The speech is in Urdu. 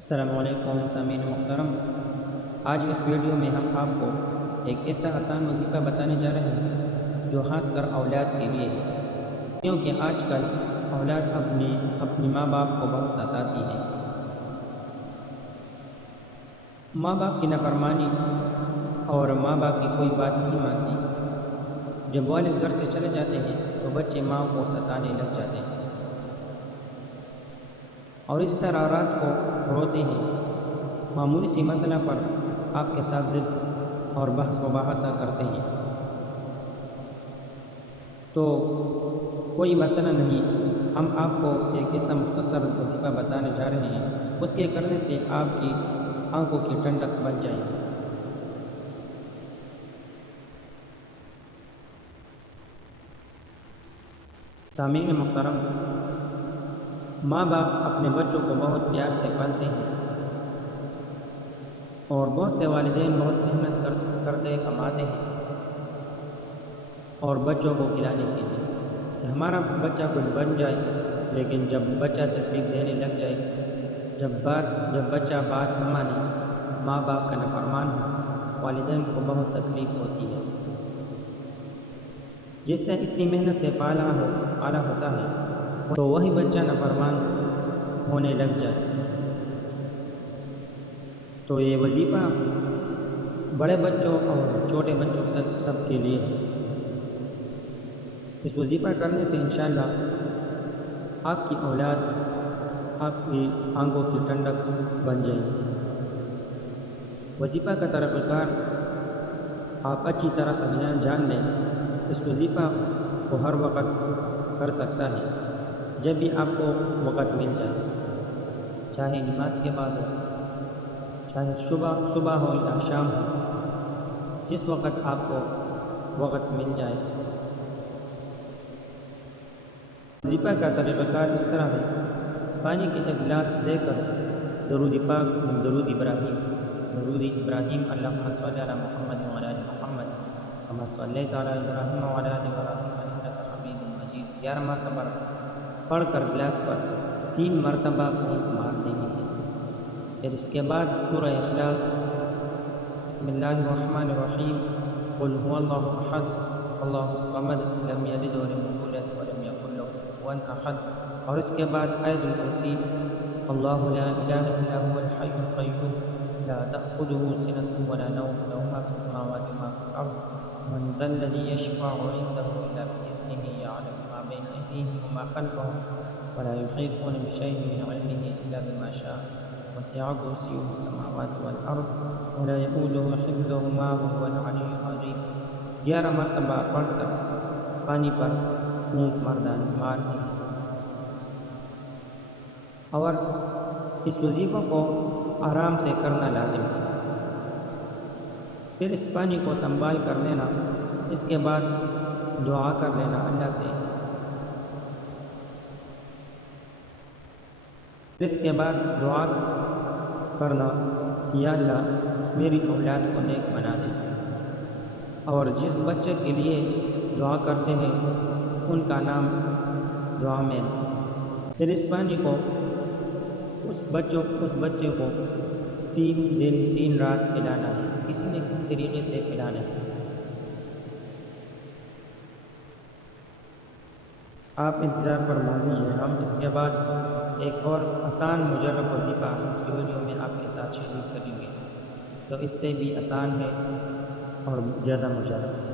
السلام علیکم سامعین محترم، آج اس ویڈیو میں ہم آپ کو ایک ایسا آسان وظیفہ بتانے جا رہے ہیں جو خاص کر اولاد کے لیے ہے، کیونکہ آج کل اولاد اپنی ماں باپ کو بہت ستاتی ہے۔ ماں باپ کی نافرمانی اور ماں باپ کی کوئی بات نہیں مانتی۔ جب والد گھر سے چلے جاتے ہیں تو بچے ماں کو ستانے لگ جاتے ہیں اور اس طرح رات کو روتے ہیں۔ معمولی سی مسئلہ پر آپ کے ساتھ ضد اور بحث و مباحثہ کرتے ہیں تو کوئی مسئلہ نہیں، ہم آپ کو ایک ایسا مختصر وظیفہ بتانے جا رہے ہیں، اس کے کرنے سے آپ کی آنکھوں کی ٹھنڈک بن جائے گی۔ سامعین محترم، ماں باپ اپنے بچوں کو بہت پیار سے پالتے ہیں اور بہت سے والدین بہت محنت کرتے کماتے ہیں اور بچوں کو کھلانے کے لیے کہ ہمارا بچہ کچھ بن جائے، لیکن جب بچہ تکلیف دینے لگ جائے، جب بچہ بات نہ مانے، ماں باپ کا نافرمان ہو، والدین کو بہت تکلیف ہوتی ہے۔ جس سے اتنی محنت سے پالا ہوتا ہے تو وہی بچہ نافرمان ہونے لگ جائے تو یہ وظیفہ بڑے بچوں اور چھوٹے بچوں سب کے لیے ہے۔ اس وظیفہ کرنے سے انشاءاللہ آپ کی اولاد آپ کی آنکھوں کی ٹھنڈک بن جائے گی۔ وظیفہ کا طریقہ کار آپ اچھی طرح سے جان لیں۔ اس وظیفہ کو ہر وقت کر سکتا ہے، جب بھی آپ کو وقت مل جائے، چاہے نماز کے بعد ہو، چاہے صبح ہو یا شام ہو، جس وقت آپ کو وقت مل جائے۔ وظیفہ کا طریقہ کار اس طرح ہے: پانی کے ایک گلاس لے کر درود پاک درود ابراہیم اللہم صلی علی محمد وعلی آل محمد کما صلیت علی ابراہیم وعلی آل ابراہیم انک حمید مجید 11 مرتبہ پڑھ کر گلاس پر 3 مرتبہ پھونک مار دینی ہے۔ پھر اس کے بعد سورہ اخلاص، بسم اللہ الرحمن الرحیم، قل هو اللہ احد اللہ الصمد لم یلد ولم یولد ولم یکن له کفوا احد، اور اس کے بعد آیت الکرسی، اللہ لا الہ الا هو الحی القیوم لا تأخذه سنة ولا نوم له ما في السماوات وما في الأرض من ذا الذي يشفع عنده إلا بإذنه يعلم ما بين أيديهم وما خلفهم ولا يحيطون بشيء من علمه إلا بما شاء وسع كرسيه السماوات والأرض ولا يؤوده حفظهما وهو العلي العظيم 11 مرتبہ پڑھ کر پانی پر پھونک مارتے ہیں۔ اور اس وظیفہ کو آرام سے کرنا لازم ہے۔ پھر اس پانی کو سنبھال کر لینا، اس کے بعد دعا کر لینا اللہ سے، اس کے بعد دعا کرنا یا اللہ میری اولاد کو نیک بنا دے، اور جس بچے کے لیے دعا کرتے ہیں ان کا نام دعا میں۔ پھر اس پانی کو اس بچے کو 3 دن 3 رات پلانا ہے، کسی نہ کسی طریقے سے پلانا ہے۔ آپ انتظار فرما لیجیے، ہم اس کے بعد ایک اور آسان مجرب وظیفہ اس ویڈیو میں آپ کے ساتھ شریک کریں گے، تو اس سے بھی آسان ہے اور زیادہ مجرب۔